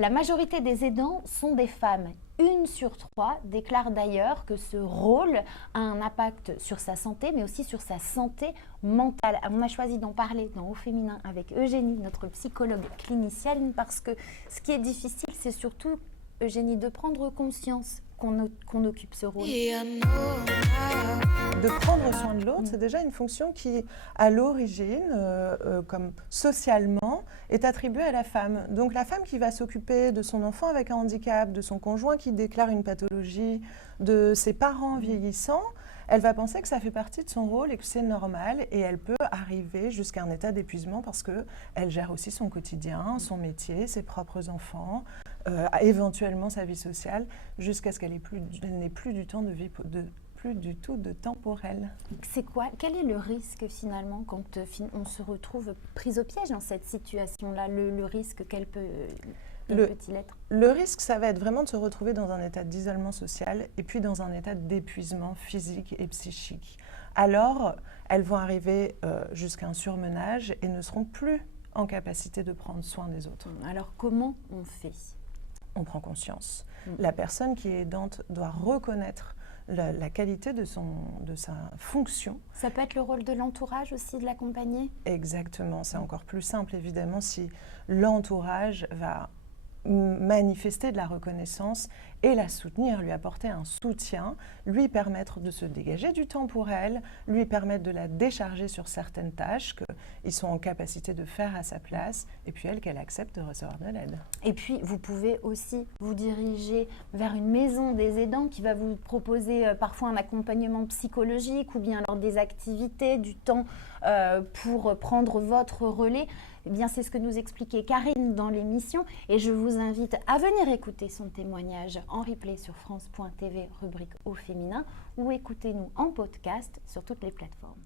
La majorité des aidants sont des femmes. 1 sur 3 déclare d'ailleurs que ce rôle a un impact sur sa santé, mais aussi sur sa santé mentale. On a choisi d'en parler dans Au Féminin avec Eugénie, notre psychologue clinicienne, parce que ce qui est difficile, c'est surtout, Eugénie, de prendre conscience qu'on occupe ce rôle. De prendre soin de l'autre, c'est déjà une fonction qui, à l'origine, comme socialement, est attribuée à la femme. Donc la femme qui va s'occuper de son enfant avec un handicap, de son conjoint qui déclare une pathologie, de ses parents vieillissants, elle va penser que ça fait partie de son rôle et que c'est normal, et elle peut arriver jusqu'à un état d'épuisement parce qu'elle gère aussi son quotidien, son métier, ses propres enfants, éventuellement sa vie sociale, jusqu'à ce qu'elle n'ait plus du temps plus du tout de temps pour elle. C'est quoi? Quel est le risque finalement quand on se retrouve prise au piège dans cette situation-là? Le risque, quel peut-il être? Le risque, ça va être vraiment de se retrouver dans un état d'isolement social et puis dans un état d'épuisement physique et psychique. Alors, elles vont arriver jusqu'à un surmenage et ne seront plus en capacité de prendre soin des autres. Alors, comment on fait? On prend conscience. La personne qui est aidante doit reconnaître la qualité de sa fonction. Ça peut être le rôle de l'entourage aussi, de l'accompagner? Exactement, c'est encore plus simple évidemment si l'entourage va manifester de la reconnaissance et la soutenir, lui apporter un soutien, lui permettre de se dégager du temps pour elle, lui permettre de la décharger sur certaines tâches qu'ils sont en capacité de faire à sa place, et puis elle, qu'elle accepte de recevoir de l'aide. Et puis, vous pouvez aussi vous diriger vers une maison des aidants qui va vous proposer parfois un accompagnement psychologique ou bien alors des activités, du temps pour prendre votre relais. Eh bien, c'est ce que nous expliquait Karine dans l'émission et je vous invite à venir écouter son témoignage en replay sur France.tv, rubrique Au Féminin, ou écoutez-nous en podcast sur toutes les plateformes.